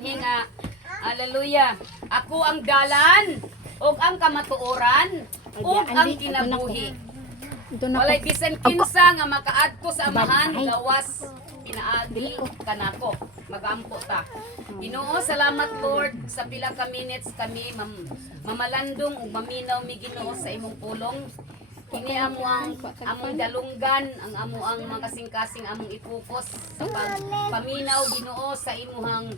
Hinga, haleluya. Ako ang dalan, ug ang kamatuoran, ug ang kinabuhi. Walay bisan kinsa nga makaadto sa amahan gawas pinaagi kanako. Magampo ta. Ginoo, salamat Lord sa pila ka minutes kami mamalandong ug maminaw mi Ginoo sa imong pulong. Kini amo ang among dalunggan, ang amo ang mga kasing-kasing among ipokus sa pagpaminaw Ginoo sa imuhang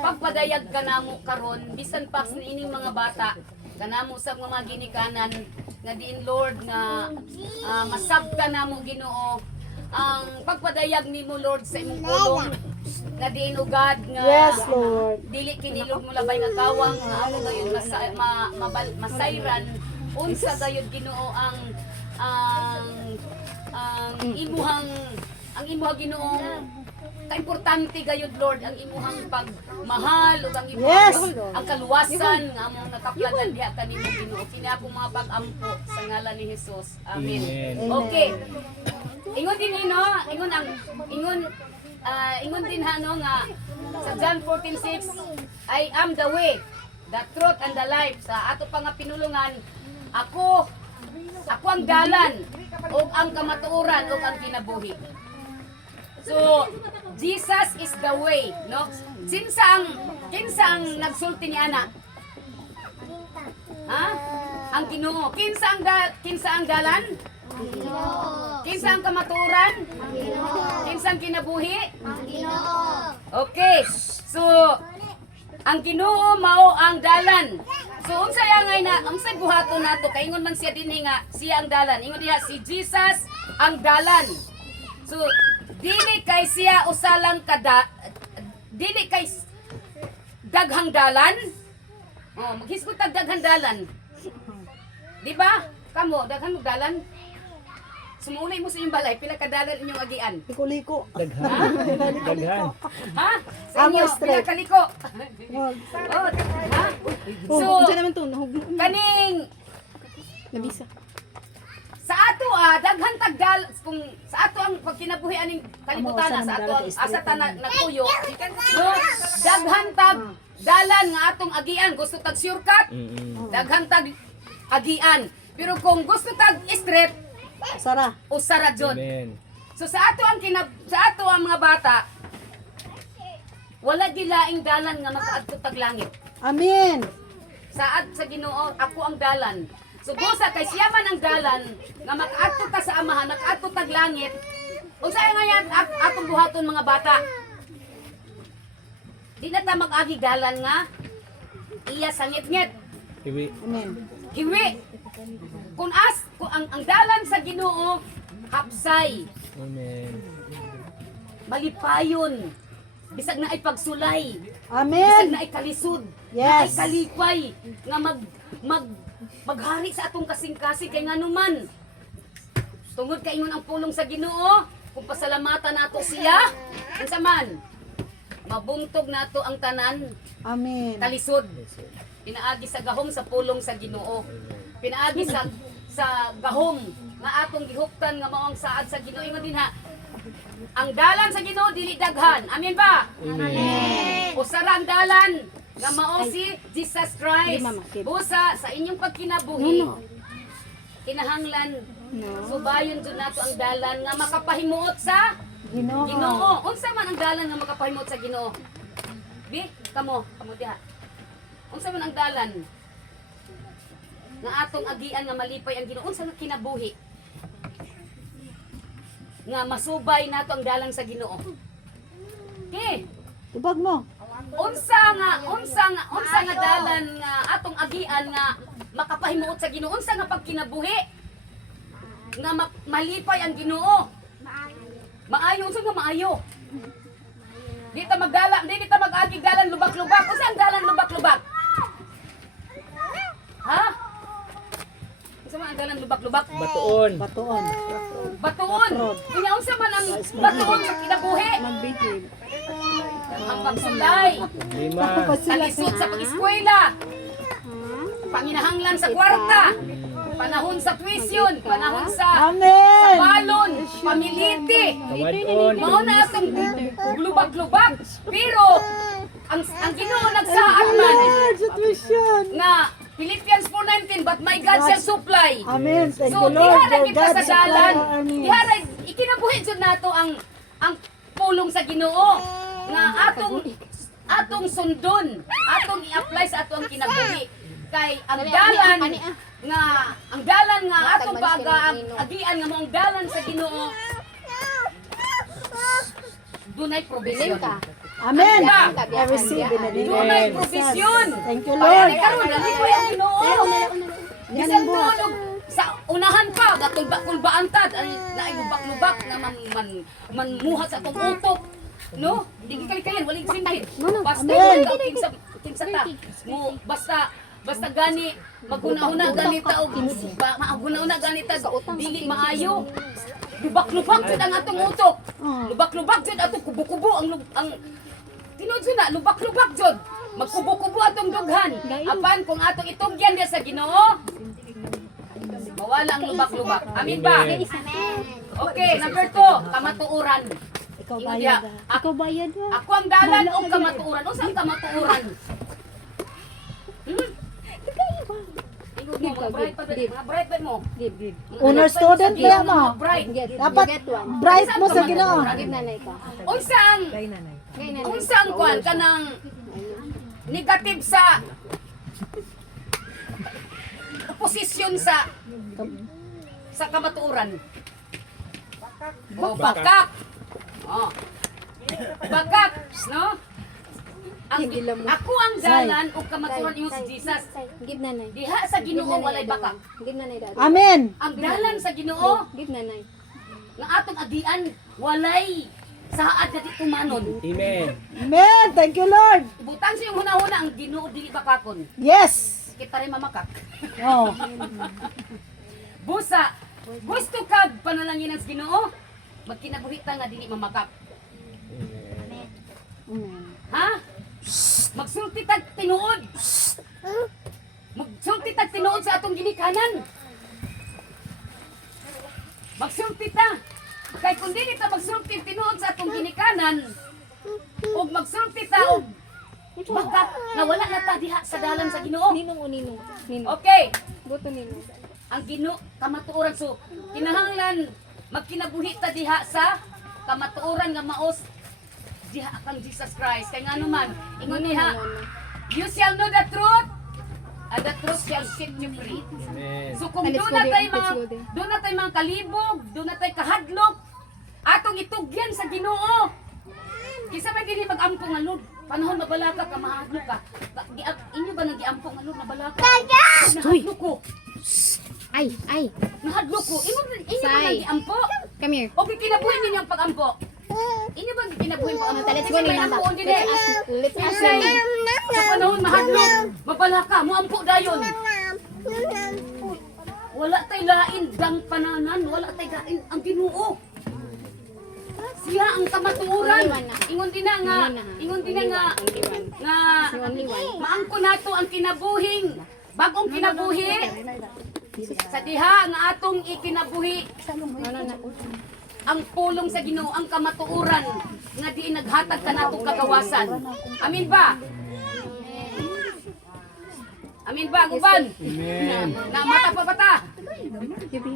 pagpadayag kanamo karon bisan pa sa ining mga bata kanamo sa mga ginikanan nga diin Lord nga masabta namo Ginoo ang pagpadayag nimo Lord sa imong pulong nga diin ugad nga Yes, Lord. dili kinilog mo labay nga kawang nga amo gayon masayran unsa gayud Ginoo ang imuhang Ginoo kaimportante gayud Lord ang imuhang pagmahal ug ang imuhang Yes, ang kaluwasan nga among nakaplagan diha kanimo Ginoo kini akong mga pag-ampo sa ngalan ni Hesus. Amen. Okay. Ingon din ingon din hano nga sa John 14:6 I am the way, the truth and the life. Sa ato pa nga pinulungan ako ang dalan ug ang kamatuoran ug ang kinabuhi. So Jesus is the way, no? Kinsa ang nagsulti ni ana? Ha? Ang Ginoo. Kinsa ang dalan? Kinsa ang kamatuoran? Kinsa ang kinabuhi? Okay. So ang Ginoo mao ang dalan. So unsa unsay buhaton nato kay ingon man siya dinhi nga siya ang dalan. Ingon diha si Jesus ang dalan. So dili kay siya usalang dili kay daghang dalan. Oh, maghisgot tag daghang dalan. Di ba? Kamo daghang dalan. Sumulay mo sa inyong balay, pila ka dalan inyong agian? Liko-liko. Daghan. Ha? Sa Amo inyo, straight. pila ka liko? Wag. Oh, ha? So, Diyan naman to. kaning Nabisa. sa ato daghan tagdal kung sa ato ang pagkinabuhi aning kalibutan Amo, sa ato ang usa asa ta nagpuyo no daghan tag dalan nga atong agian gusto tag shortcut daghan tag agian pero kung gusto tag straight Sara. usara jud. Amen. So sa ato ang mga bata wala gilaing dalan nga makaadto tag langit. Amen. Saad sa Ginoo ako ang dalan. So busa kay siya man ang dalan nga makaadto ta sa amahan, makaadto tag langit. Unsay nga yan atong buhaton mga bata? Di na ta mag-agi dalan nga iya sangit-ngit. Iwi. Amen. Hiwi. Kung ang dalan sa Ginoo hapsay, Amen. malipayon. Bisag na ay pagsulay. Bisag Amen. na ay kalisod. Na ay Yes. kalipay nga maghari sa atong kasing-kasing kay nganuman. Tungod kay ingon ang pulong sa Ginoo, kung pasalamatan nato siya, unsa man mabungtog nato ang tanan Amen. kalisod. Pinaagi sa gahom sa pulong sa Ginoo. Pinaagi sa gahom nga atong gihuptan nga mao ang saad sa Ginoo. Ingon din ha. Ang dalan sa Ginoo dili daghan. Amen ba? Amen. Usara ang dalan nga mao si Jesus Christ. Busa sa inyong pagkinabuhi. Kinahanglan subayon jud nato ang dalan nga makapahimuot sa Ginoo. Ginoo. Unsa man ang dalan nga makapahimuot sa Ginoo? Bi, kamo diha. Unsa man ang dalan nga atong agian nga malipay ang Ginoo? Unsa nga kinabuhi? Nga masubay nato ang dalan sa Ginoo. Okay. Tubag mo. Unsa nga dalan nga atong agian nga makapahimuot sa Ginoo? Unsa nga pagkinabuhi? Nga malipay ang Ginoo. Maayo, unsa nga maayo? Di ta mag-agi dalan lubak-lubak. Unsa ang dalan lubak-lubak? Ha? Unsa man ang dalan lubak-lubak? Batuon. Batuon. Batuon. Unya unsa man ang batuon sa kinabuhi? Magbigay. Ang pagsulay. Lima. Talisod sa pag-eskwela. Panginahanglan sa kwarta. Panahon sa tuition, panahon sa Amen. balon, pamiliti. Tawadon. Mao na atong lubak-lubak. Pero ang Ginoo nagsaad man Lord, situation. nga Philippians 4:19, but my God shall supply. Amen. Thank So you, Lord. diha ra Your kita God sa supply dalan. our needs. Diha ra ikinabuhi jud nato ang pulong sa Ginoo nga atong sundon, atong i-apply sa atong kinabuhi. Kay ang dalan nga atong agian nga mong dalan sa Ginoo dunay provision. Amen. Diba? I receive in the name of Dunay Jesus. provision. Thank you, Kaya Lord. karon dali ko ang Ginoo. Bisan doon sa unahan pa gatulbaan tad ay nailubak-lubak na manmuhat sa atong utok. No? Di kay waling singkit. Basta Amen. kinsa ta. Mo basta gani maguna-una gani ta og maaguna-una gani ta dili maayo. Lubak-lubak jud ang atong utok. Lubak-lubak jud atong kubo-kubo ang tinud na lubak-lubak jud. Magkubo-kubo atong dughan. Apan kung atong itugyan diya sa Ginoo, mawala ang lubak-lubak. Amin ba? Amen. Okay, number 2, kamatuoran. Ikaw Ingon bayad. diha, Ikaw bayad. ako ang dalan o kamatuoran. O saan kamatuoran? Ingon mo, mga bright ba mo? Honor student kaya mo. Mga bright. Dapat bright mo sa Ginoo. Unsa ang kwan kanang negative sa posisyon sa kamatuoran. Bakak. Oh. Bakak, no? Ako ang dalan o kamatuoran ingon si Jesus. Give nanay. Diha sa Ginoo walay bakak. Give nanay dad. Amen. Ang dalan sa Ginoo Give nanay. nga atong agian walay saad na di tumanon. Amen. Amen. Thank you, Lord. Butang sa yung huna-huna ang Ginoo dili bakakon. Yes. Kita rin mamakak. Oh. Busa, gusto kag panalangin sa Ginoo, magkinabuhita nga dili mamakak. Ha? Magsulti tag tinuod. Magsulti tag tinuod sa atong ginikanan. Magsulti ta. Kay kung dili ta magsulti tinuod sa atong ginikanan, ug magsulti ta og bakit nawala na ta diha sa dalan sa Ginoo. Ninong o ninong. Ninong. Okay, Buto ninong. ang Ginoo kamatuoran so kinahanglan magkinabuhi ta diha sa kamatuoran nga maos diha kang Jesus Christ kay ngano man ingon niha you shall know the truth and the truth shall set you free. Amen. So kung Let's doon go na there, tayo let's go there. doon na tayo mga kalibog, doon na tayo kahadlok, atong itugyan sa Ginoo. Kisa may dili mag-ampo nga Lord, panahon mabalaka ka, mahadlok ka. Inyo ba nag-iampo nga Lord, nabalaka? Nahadlok ko. Ay. Nahadlok ko. Inyo ba Say. nag-iampo? Come here. Okay, kinabuhin ninyo ang pag-ampo. Inyo ba kinabuhin pa ang Let's go ninong. Let's ask Say, ninong. sa panahon mahadlok, mabalaka, muampo dayon. Wala tay lain dang pananan, wala tay lain ang Ginoo. Siya ang kamatuoran. Ingon din na nga, nga Only one. maangko nato ang kinabuhing bagong kinabuhi sa diha nga atong ikinabuhi ang pulong sa Ginoo ang kamatuoran nga di naghatag ka natong kagawasan. Amin ba? Amin ba, guban? Amen. Na mata pa bata.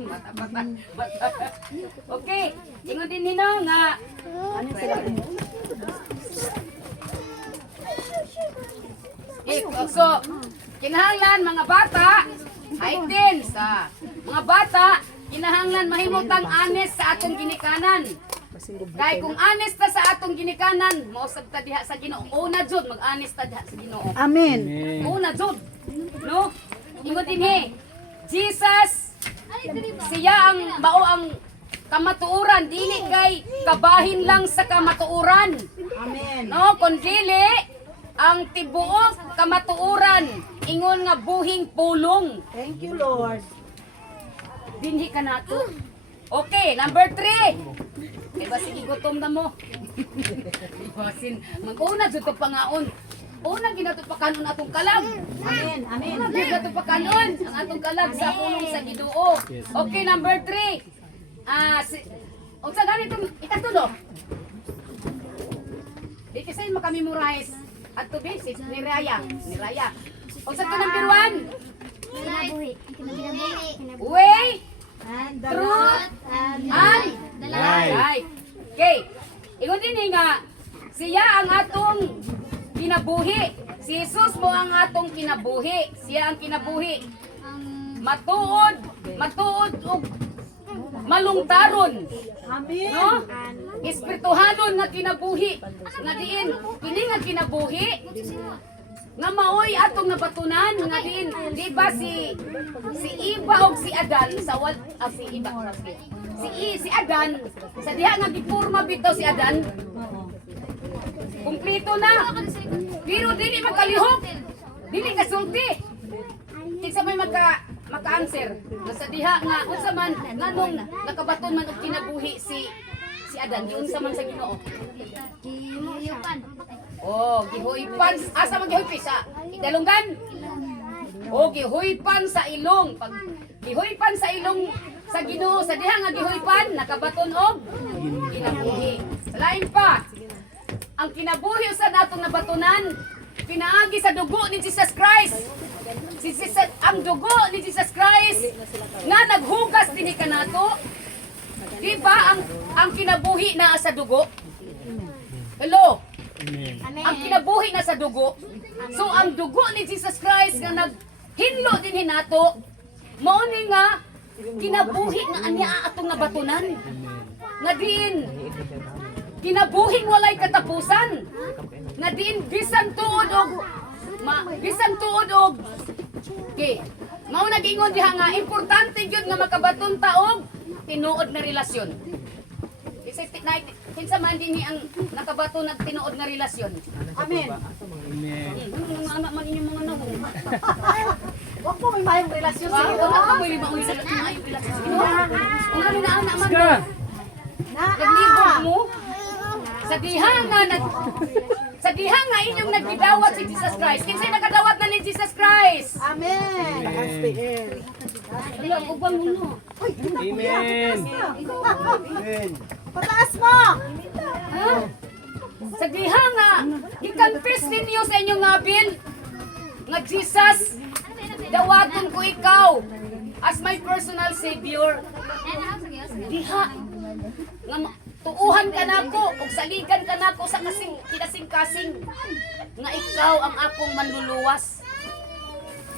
Mata pa ta. Okay, ingon din nino nga so kinahanglan mga bata ay din sa mga bata kinahanglan mahimutang honest sa atong ginikanan. Kay kung honest ta sa atong ginikanan, mausab ta diha sa Ginoo. Una jud mag-honest ta diha sa Ginoo. Amen. Amen. Una jud. No? Ingon dinhi. Jesus siya ang mao ang kamatuoran dili kay kabahin lang sa kamatuoran. Amen. No, kundi ang tibuok kamatuoran ingon nga buhing pulong. Thank you, Lord. Dinhi ka nato. Okay, number 3. Diba sige gutom na mo. Basin, mag-una jud to pangaon. Una ginato pakanon atong kalag. Amen. Amen. Una ginato pakanon ang atong kalag sa pulong sa Ginoo. Okay, number 3. Unsa ganito ikatulo? Di kasi makamemorize At to be ni Raya. O sa number 1? Kinabuhi. Way, And the truth, and and life. Okay. Ingon din nga, siya ang atong kinabuhi. Si Jesus mo ang atong kinabuhi. Siya ang kinabuhi. Matuod og malungtaron. Amen. No? Espirituhanon nga kinabuhi. Nga diin, kini nga kinabuhi. Nga maoy atong nabatunan nga diin, di ba si Eva og si Adan sa si Eva si Adan sa diha nga gipurma bitaw si Adan. Kumpleto na. Pero dili makalihok. Dili kasulti. Kinsa may maka-answer. Sa diha nga unsa man nganong nakabaton man og kinabuhi si Adan, di unsa man sa Ginoo. Oh, gihuipan. Asa man gihuipi sa idalunggan? Oh, gihuipan sa ilong. Pag gihuipan sa ilong sa Ginoo, sa diha nga gihuipan, nakabaton og kinabuhi. Sa lain pa, ang kinabuhi sa natong nabatunan, pinaagi sa dugo ni Jesus Christ. Ang dugo ni Jesus Christ nga naghugas dinhi kanato. Di ba ang kinabuhi na sa dugo? Hello. Amen. Ang kinabuhi na sa dugo. So ang dugo ni Jesus Christ nga naghinlo din hinato, mao ni nga kinabuhi nga anya atong nabatunan. Nga diin kinabuhing walay katapusan. Nga diin bisan tuod og okay. Mao nagingon diha nga importante gyud nga makabaton ta og tinuod na relasyon. Kinsa man din ang nakabato na tinuod nga relasyon. Amen. Amen. Mga anak man inyong mga nahong. Wag po may mayong relasyon sa Wow, iyo. anak ka mo yung mga relasyon sa Ginoo. Ang kami na anak man. Ka. Naglibog mo. Sa diha nga inyong nagdawat si Jesus Christ. Kinsay nakadawat na ni Jesus Christ? Amen. Ayan, ubang mo no. Amen. Amen. Pataas mo. Ha? Sa diha nga, i-confess ninyo sa inyong ngabil nga Jesus, dawaton ko ikaw as my personal savior. Diha nga tuuhan ka nako ug saligan ka nako sa kinasing-kasing nga ikaw ang akong manluluwas.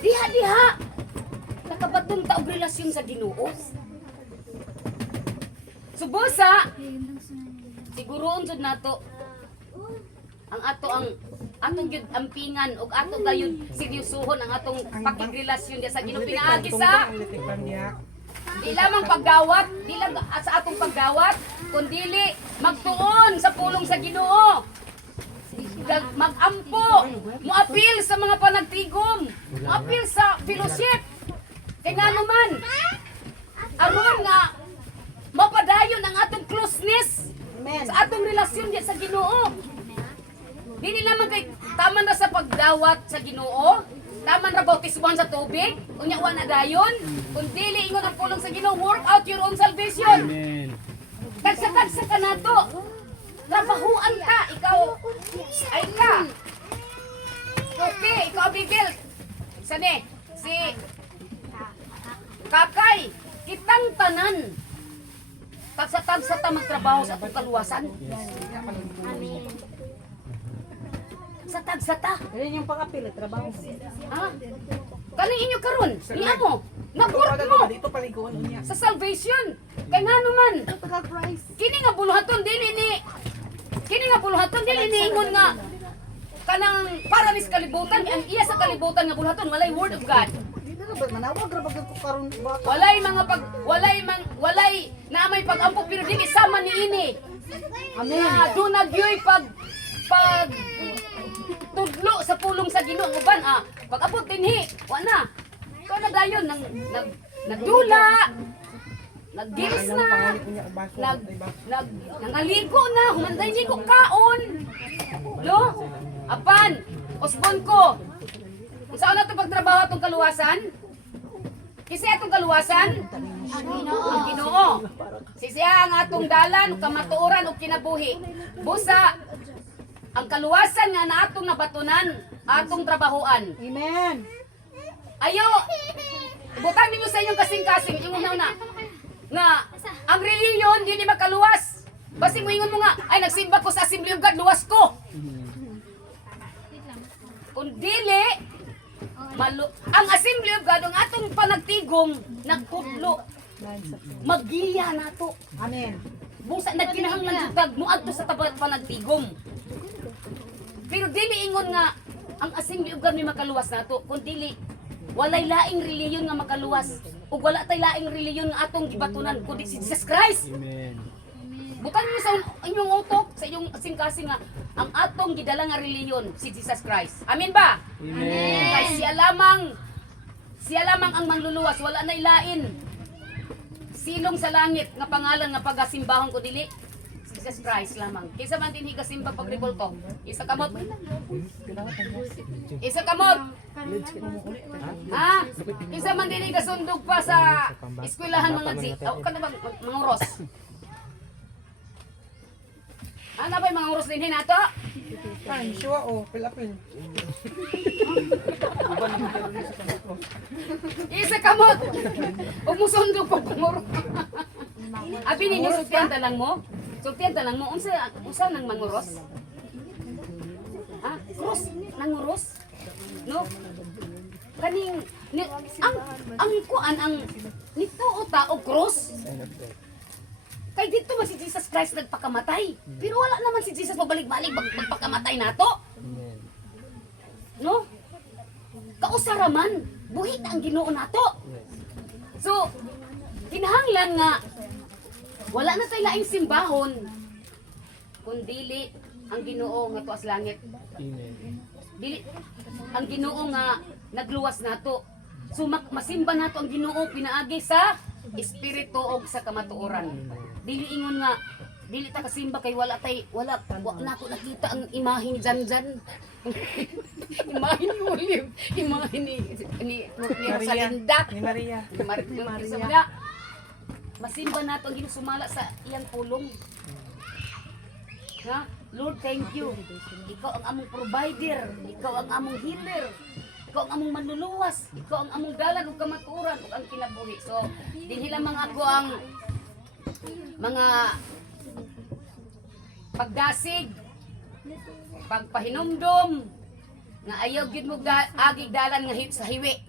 Diha nakabaton ta og relasyon sa Ginoo. Subusa siguroon jud nato ang atong gyud ampingan ug ato gayud seryosohon ang atong pakigrelasyon sa Ginoo pinaagi sa di lamang paggawat, di lang sa atong paggawat, kundili magtuon sa pulong sa Ginoo. Mag-ampo, muapil sa mga panagtigom, muapil sa fellowship. Kay nga naman, aron nga mapadayon ang atong closeness Amen. sa atong relasyon diya sa Ginoo. Dili lamang kay taman ra sa pagdawat sa Ginoo, taman ra bautismuhan sa tubig, unya wa na dayon, kun dili ingon ang pulong sa Ginoo, work out your own salvation. Amen. Tagsa-tagsa ka nato. Trabahuan ka, ikaw ay ka. Okay, ikaw Abigail. Sane, si Kakay, kitang tanan. Tagsa-tagsa ta magtrabaho sa atong kaluwasan. Sa tagsata. Yan yung pang-apil, trabaho. Ha? Kaning inyo karon, niya mo. Naburt mo Dito paliguan niya. sa salvation. Kay nga naman, kini nga buluhaton dili ni ingon nga kanang para ni sa kalibutan, ang iya sa kalibutan nga buluhaton walay word of God. Manawag ra bagay ko karon bata. Walay na may pag-ampo pero dili sama ni ini. Amen. Na do nagyoy pag tudlo sa pulong sa Ginoo uban pag abot dinhi wa na. Ko na dayon nagdula. Naggilis na. Nangaligo na, humanday ni ko kaon. No? Apan, osbon ko. Kung saan na ito pagtrabaho itong kaluwasan? Kasi itong kaluwasan? Ang Ginoo. Siya ang atong dalan, kamatuoran o kinabuhi. Busa, ang kaluwasan nga na atong nabatunan, atong trabahoan. Amen. Ayo, butang ninyo sa inyong kasing-kasing, yung una nga, ang reliyon, hindi makaluwas. Basi mo ingon mo nga, ay nagsimba ko sa Assembly of God, luwas ko. Kung dili, ang Assembly of God, ang atong panagtigom, nagkudlo, magiya na to. Amen. Busa nagkinahanglan jutag muadto sa tabat panagtigom. Pero dili ingon nga ang Assembly of God may makaluwas nato, kun dili walay laing reliyon nga makaluwas ug wala tay laing reliyon nga atong gibatunan kundi si Jesus Christ. Amen. Butang niyo sa inyong utok, sa inyong kasing-kasing nga ang atong gidala nga reliyon si Jesus Christ. Amen ba? Amen. Kay siya lamang ang manluluwas, wala na ilain. Silong sa langit nga pangalan nga pagasimbahon ko dili Jesus Christ lamang. Kaysa man din higasimba pag revolto. Isa kamot. Isa kamot. Ha? Kaysa man din higasundog pa sa eskwelahan mga G. O kana bang mga uros? Ano ba yung mga uros din nato? Ay, siya oh, pilapil. Isa kamot. Huwag mo sundog pag kumuro. Abi ninyo, sultihan talang mo. Sultihan talang mo. Unsa nang manguros? Ha? Cross? Nanguros? No? Kaning, ang kuan, ang nito o tao cross? Kay dito ba si Jesus Christ nagpakamatay? Pero wala naman si Jesus magbalik-balik magpakamatay nato. No? Kausaraman, buhi na ang Ginoo nato. So, kinahanglan nga wala na tayo laing simbahon kundili ang Ginoo nga tuas langit. Amen. Dili ang Ginoo nga nagluwas nato. So masimba nato ang Ginoo pinaagi sa espiritu og sa kamatuoran. Dili ingon nga dili ta kasimba kay wala na ko nakita ang imahe ni Janjan. Imahe ni William, imahe ni Rosalinda. Ni Maria. Maria. Masimba nato ang Ginoo sumala sa iyang pulong. Ha? Lord, thank you. Ikaw ang among provider, ikaw ang among healer, ikaw ang among manluluwas, ikaw ang among dalan ug kamatuoran ug ang kinabuhi. So, dinhi lamang ako ang mga pagdasig, pagpahinumdom nga ayaw gyud mo agig dalan nga sa hiwi.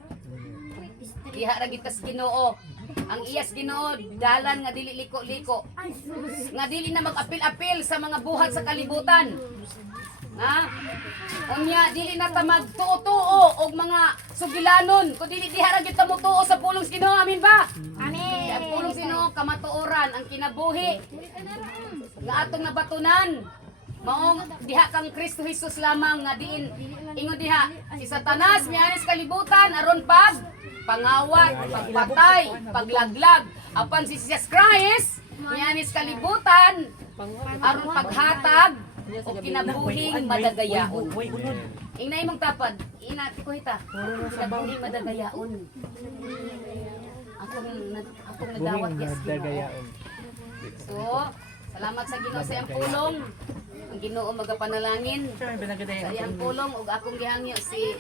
Diha ra gitas Ginoo. Ang iyas Ginoo dalan nga dili liko-liko. Nga dili na mag-apil-apil sa mga buhat sa kalibutan. Ha? Unya dili na ta magtuo-tuo og mga sugilanon, kun dili diha ra gyud ta mutuo sa pulong sa Ginoo. Amen ba? Amen. Ang pulong sa Ginoo kamatuoran ang kinabuhi nga atong nabatunan. Maong diha kang Kristo Jesus lamang nga diin ingon diha si Satanas mianis kalibutan aron pangawat, pagpatay, paglaglag. Apan si Jesus Christ mianis kalibutan aron paghatag o kinabuhing madagayaon. Ingnay mong tapad, inati ko hita. Kinabuhing madagayaon. Akong nagdawat yes Ginoo. So, salamat sa Ginoo sa iyang pulong. Ang Ginoo magapanalangin sa iyang pulong ug akong gihangyo si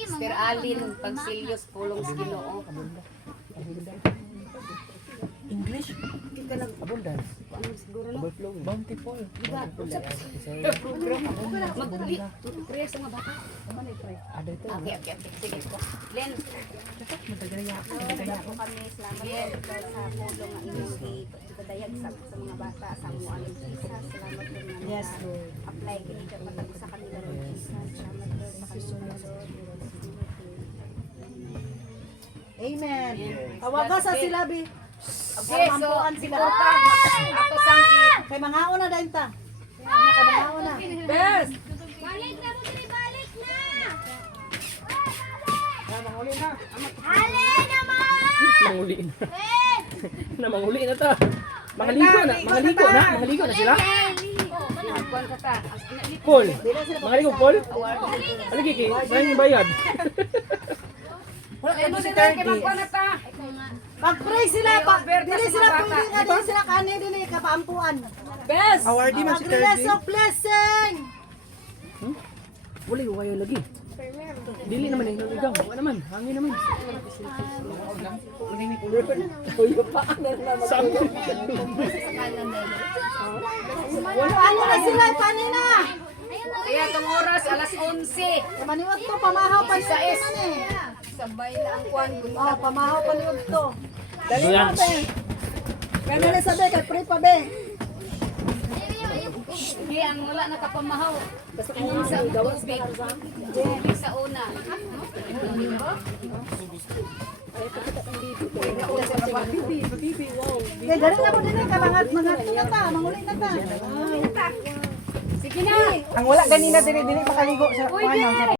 Sister Alin Pagsilyos pulong sa Ginoo. English? Abundance. Ano siguro no? Overflowing. Bountiful. Diba? Mag-pray sa mga bata. Ada ito. Okay. Sige po. Len. Ako kami, salamat po sa pulong ang inyong ipagdayag sa mga bata, sa mga aling Jesus. Salamat po nga Yes, Lord. apply kayo ka patag sa kanila, Lord Jesus. Salamat po sa kanila, Lord. Amen. Tawaga sa silabi. Okay, so Mampuan sila. sila ato sang Kay mga una dahil ta. Kay mga una. Best. Balik na, Rodri, balik na! Manguli na. Alin naman! Manguli na. Manguli na ta. Mangaligo na sila. kuan ka ta. Paul. Mangaligo Paul. Ano kiki? Saan yung bayad? Ano si Terdy? Pag-pray sila, Over na dili sa sila mga pwede bata. nga, dili sila kani, dili kapaampuan. Best! Mag-release of blessing. Wala yung kayo lagi. Dili naman eh, naligaw. Wala naman, hangin naman. Paano na sila? Paano na? Kaya itong oras, alas 11. Maniwag to, pamahaw pa Sa is. Sabay na ang kwan. Oh, pamahaw pa niwag to. So yan. Ganun na sabi, kay pre pa be. Hindi, ang wala nakapamahaw. Ang sa tubig. Tubig sa una. Kaya ganun na mo din ka, mga na ta, manguli na ta. Sige na. Ang wala ganina dili makaligo sa